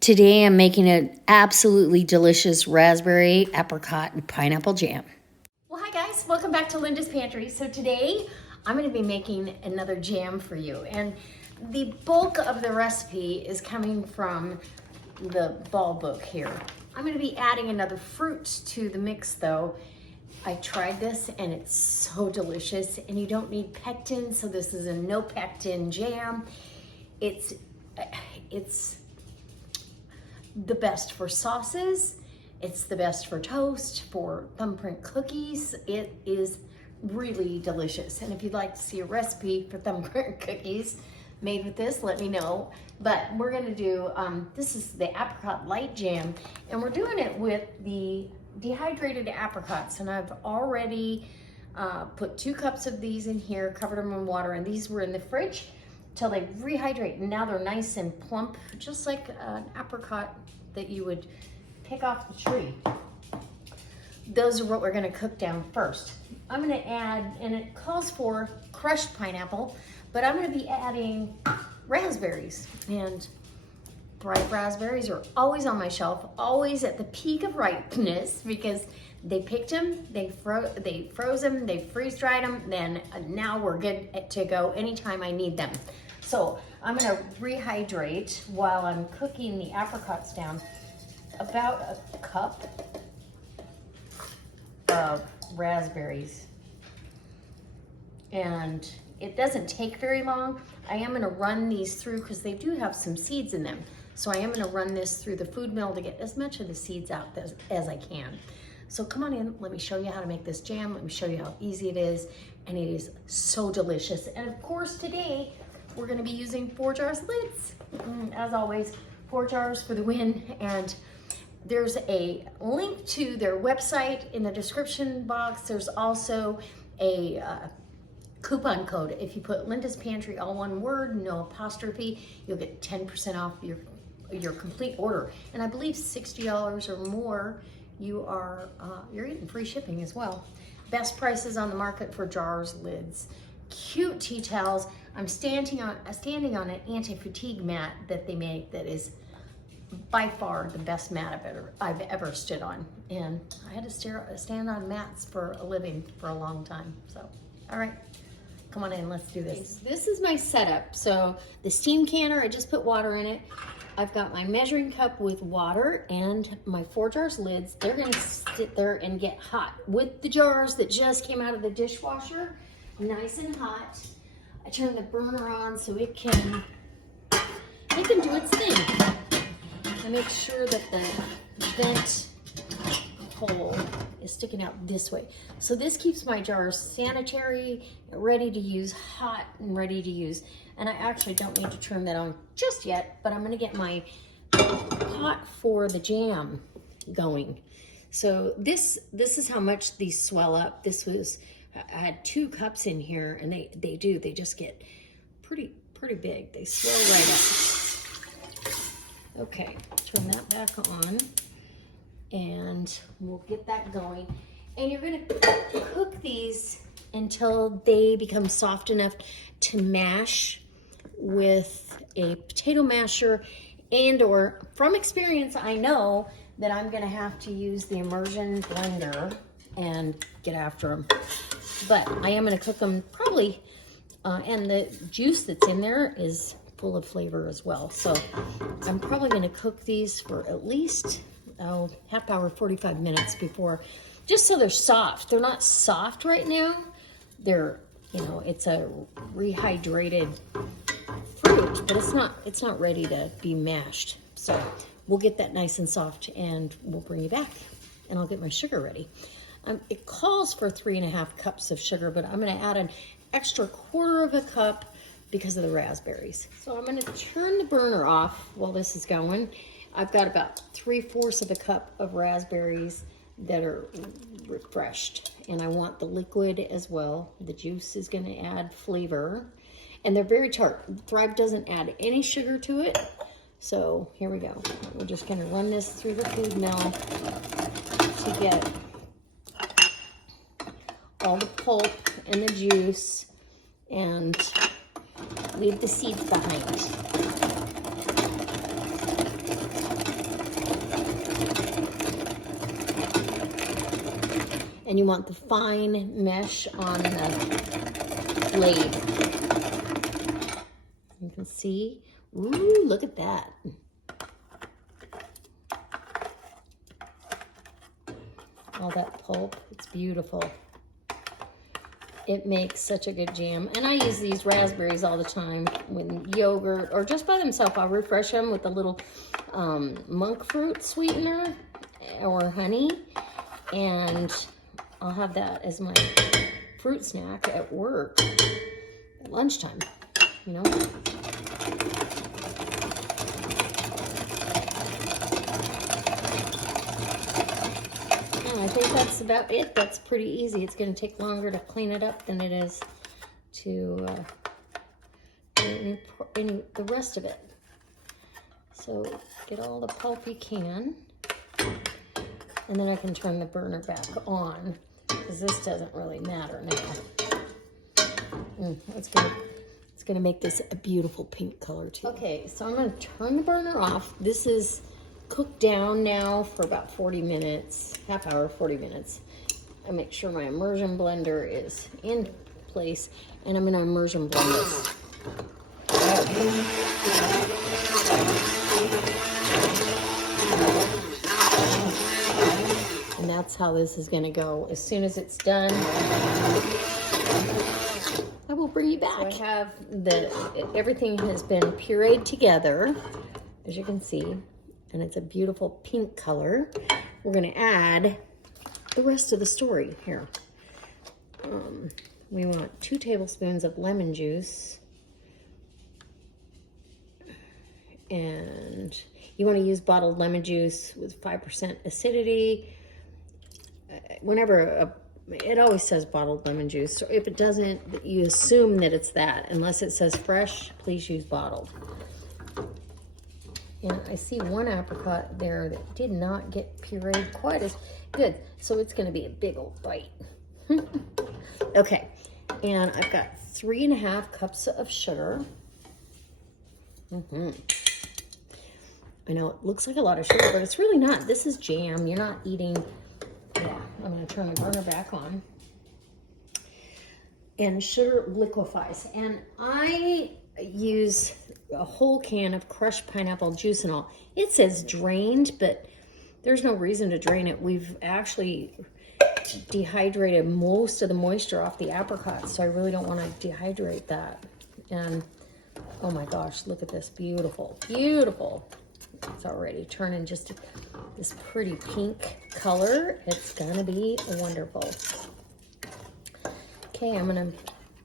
Today I'm making an absolutely delicious raspberry apricot and pineapple jam. Well, hi guys, welcome back to Linda's Pantry. So today I'm going to be making another jam for you, and the bulk of the recipe is coming from the ball book here. I'm going to be adding another fruit to the mix though. I tried this and it's so delicious, and you don't need pectin, so this is a no pectin jam. It's the best for sauces. It's the best for toast, for thumbprint cookies. It is really delicious. And if you'd like to see a recipe for thumbprint cookies made with this, let me know. But we're gonna do, this is the apricot light jam, and we're doing it with the dehydrated apricots. And I've already put 2 cups of these in here, covered them in water, and these were in the fridge till they rehydrate, and now they're nice and plump, just like an apricot that you would pick off the tree. Those are what we're gonna cook down first. I'm gonna add, and it calls for crushed pineapple, but I'm gonna be adding raspberries, and ripe raspberries are always on my shelf, always at the peak of ripeness, because they picked them, they froze them, they freeze dried them, then now we're good to go anytime I need them. So I'm gonna rehydrate while I'm cooking the apricots down about a cup of raspberries. And it doesn't take very long. I am gonna run these through because they do have some seeds in them. So I am gonna run this through the food mill to get as much of the seeds out as I can. So come on in, let me show you how to make this jam. Let me show you how easy it is. And it is so delicious. And of course today, we're gonna be using 4 jars lids. As always, 4 jars for the win. And there's a link to their website in the description box. There's also a coupon code. If you put Linda's Pantry, all one word, no apostrophe, you'll get 10% off your complete order. And I believe $60 or more, you're getting free shipping as well. Best prices on the market for jars, lids, cute tea towels. I'm standing on an anti-fatigue mat that they make that is by far the best mat I've ever stood on. And I had to stand on mats for a living for a long time. So, all right, come on in, let's do this. This is my setup. So the steam canner, I just put water in it. I've got my measuring cup with water and my 4 jars lids. They're gonna sit there and get hot with the jars that just came out of the dishwasher, nice and hot. I turn the burner on so it can do its thing. I make sure that the vent hole is sticking out this way. So this keeps my jars sanitary, ready to use, hot and ready to use. And I actually don't need to turn that on just yet, but I'm gonna get my pot for the jam going. So this is how much these swell up. I had 2 cups in here, and they just get pretty big. They swell right up. Okay, turn that back on, and we'll get that going. And you're gonna cook these until they become soft enough to mash with a potato masher, or from experience, I know that I'm gonna have to use the immersion blender and get after them. But I am gonna cook them probably, and the juice that's in there is full of flavor as well. So I'm probably gonna cook these for at least, half hour, 45 minutes before, just so they're soft. They're not soft right now. They're, it's a rehydrated fruit, but it's not ready to be mashed. So we'll get that nice and soft, and we'll bring you back, and I'll get my sugar ready. It calls for 3.5 cups of sugar, but I'm gonna add an extra 1/4 cup because of the raspberries. So I'm gonna turn the burner off while this is going. I've got about 3/4 cup of raspberries that are refreshed, and I want the liquid as well. The juice is gonna add flavor, and they're very tart. Thrive doesn't add any sugar to it. So here we go. We're just gonna run this through the food mill to get all the pulp and the juice, and leave the seeds behind. And you want the fine mesh on the blade. You can see. Ooh, look at that. All that pulp, it's beautiful. It makes such a good jam. And I use these raspberries all the time with yogurt or just by themselves. I'll refresh them with a little monk fruit sweetener or honey. And I'll have that as my fruit snack at work at lunchtime, you know. I think that's about it. That's pretty easy. It's going to take longer to clean it up than it is to the rest of it. So get all the pulp you can. And then I can turn the burner back on because this doesn't really matter now. It's gonna make this a beautiful pink color too. Okay, so I'm gonna turn the burner off. This is cooked down now for about 40 minutes, half hour, 40 minutes. I make sure my immersion blender is in place, and I'm gonna immersion blend this. And that's how this is gonna go. As soon as it's done, I will bring you back. So I have everything has been pureed together, as you can see. And it's a beautiful pink color. We're gonna add the rest of the story here. We want 2 tablespoons of lemon juice. And you wanna use bottled lemon juice with 5% acidity. It always says bottled lemon juice. So if it doesn't, you assume that it's that. Unless it says fresh, please use bottled. And I see one apricot there that did not get pureed quite as good. So it's gonna be a big old bite. Okay, and I've got 3.5 cups of sugar. I know it looks like a lot of sugar, but it's really not. This is jam, you're not eating. Yeah, I'm gonna turn the burner back on. And sugar liquefies. And I use a whole can of crushed pineapple juice and all. It says drained, but there's no reason to drain it. We've actually dehydrated most of the moisture off the apricots, so I really don't want to dehydrate that. And oh my gosh, look at this, beautiful, beautiful. It's already turning just this pretty pink color. It's gonna be wonderful. Okay, I'm gonna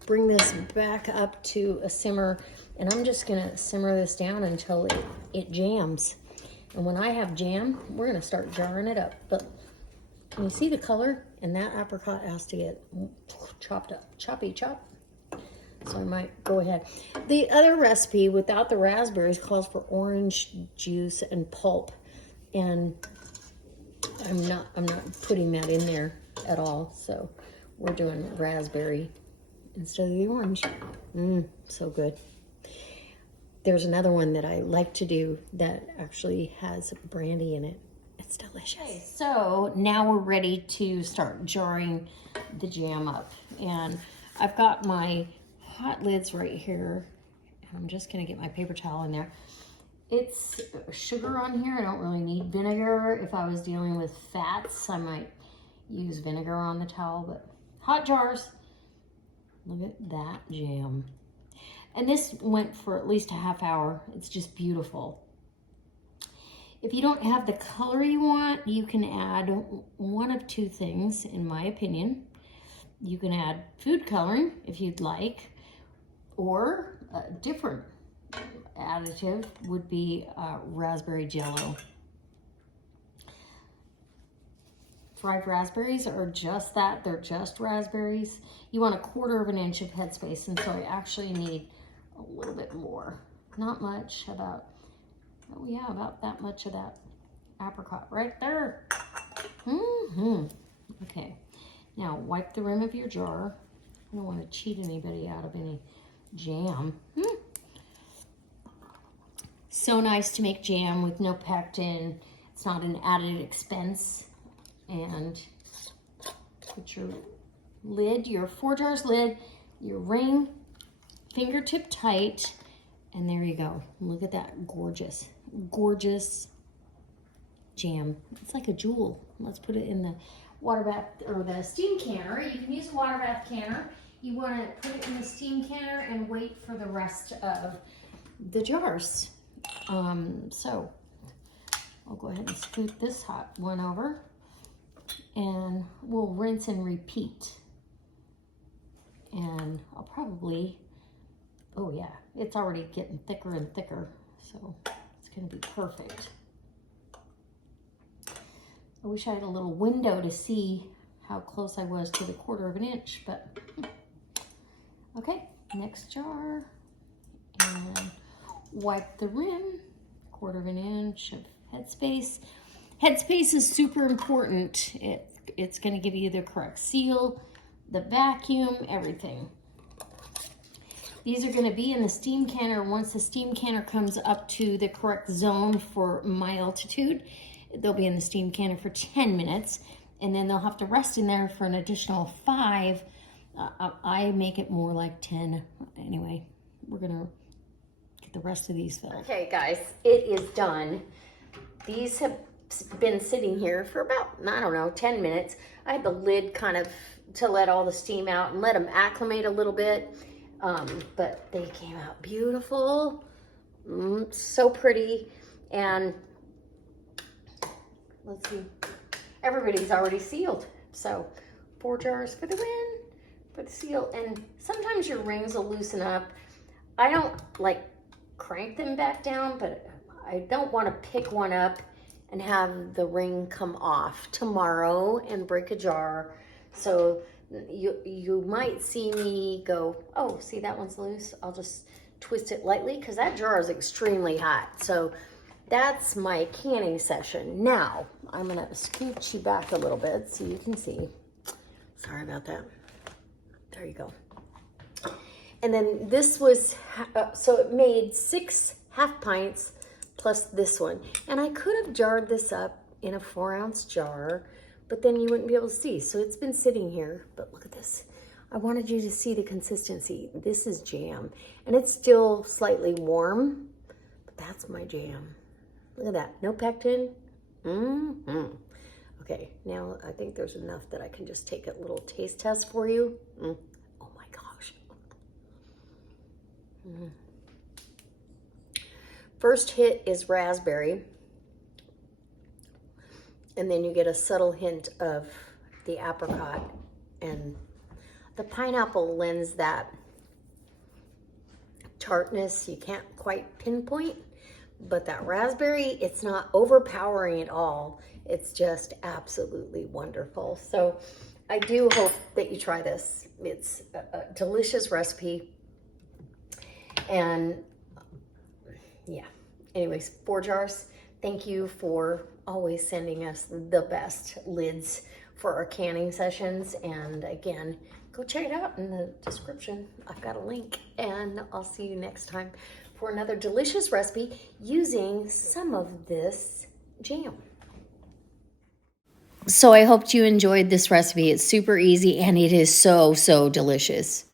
bring this back up to a simmer, and I'm just gonna simmer this down until it jams. And when I have jam, we're gonna start jarring it up. But can you see the color? And that apricot has to get chopped up, choppy chop. So I might go ahead. The other recipe without the raspberries calls for orange juice and pulp. And I'm not putting that in there at all. So we're doing raspberry instead of the orange. So good. There's another one that I like to do that actually has brandy in it. It's delicious. Okay, so now we're ready to start jarring the jam up. And I've got my hot lids right here. I'm just gonna get my paper towel in there. It's sugar on here. I don't really need vinegar. If I was dealing with fats, I might use vinegar on the towel, but hot jars. Look at that jam. And this went for at least a half hour. It's just beautiful. If you don't have the color you want, you can add one of 2 things, in my opinion. You can add food coloring if you'd like, or a different additive would be raspberry jello. Fried raspberries are just that. They're just raspberries. You want 1/4 inch of headspace, and so I actually need a little bit more. Not much, about that much of that apricot right there. Okay, now wipe the rim of your jar. I don't want to cheat anybody out of any jam. So nice to make jam with no pectin. It's not an added expense. And Put your lid, your 4 jars lid, your ring, fingertip tight, and there you go. Look at that gorgeous, gorgeous jam. It's like a jewel. Let's put it in the water bath or the steam canner. You can use a water bath canner. You want to put it in the steam canner and wait for the rest of the jars. So I'll go ahead and scoot this hot one over, and we'll rinse and repeat. And I'll probably, oh yeah, it's already getting thicker and thicker, so it's going to be perfect. I wish I had a little window to see how close I was to the 1/4 of an inch, but okay, next jar, and wipe the rim, 1/4 of an inch of headspace. Headspace is super important. It's going to give you the correct seal, the vacuum, everything. These are going to be in the steam canner. Once the steam canner comes up to the correct zone for my altitude, they'll be in the steam canner for 10 minutes, and then they'll have to rest in there for an additional 5. I make it more like 10. Anyway, we're going to get the rest of these filled. Okay, guys, it is done. These have been sitting here for about, I don't know, 10 minutes. I had the lid kind of to let all the steam out and let them acclimate a little bit. But they came out beautiful, so pretty, and let's see, everybody's already sealed. So 4 jars for the win, for the seal. And sometimes your rings will loosen up. I don't like crank them back down, but I don't want to pick one up and have the ring come off tomorrow and break a jar. So you might see me go, oh, see that one's loose. I'll just twist it lightly because that jar is extremely hot. So that's my canning session. Now I'm gonna scooch you back a little bit so you can see. Sorry about that. There you go. And then this was, so it made 6 half pints plus this one. And I could have jarred this up in a 4-ounce jar, but then you wouldn't be able to see. So it's been sitting here, but look at this. I wanted you to see the consistency. This is jam, and it's still slightly warm, but that's my jam. Look at that, no pectin. Okay, now I think there's enough that I can just take a little taste test for you. Oh my gosh. First hit is raspberry, and then you get a subtle hint of the apricot, and the pineapple lends that tartness you can't quite pinpoint, but that raspberry, it's not overpowering at all. It's just absolutely wonderful. So I do hope that you try this. It's a delicious recipe, and yeah, anyways, 4 jars. Thank you for always sending us the best lids for our canning sessions. And again, go check it out in the description. I've got a link, and I'll see you next time for another delicious recipe using some of this jam. So I hoped you enjoyed this recipe. It's super easy, and it is so, so delicious.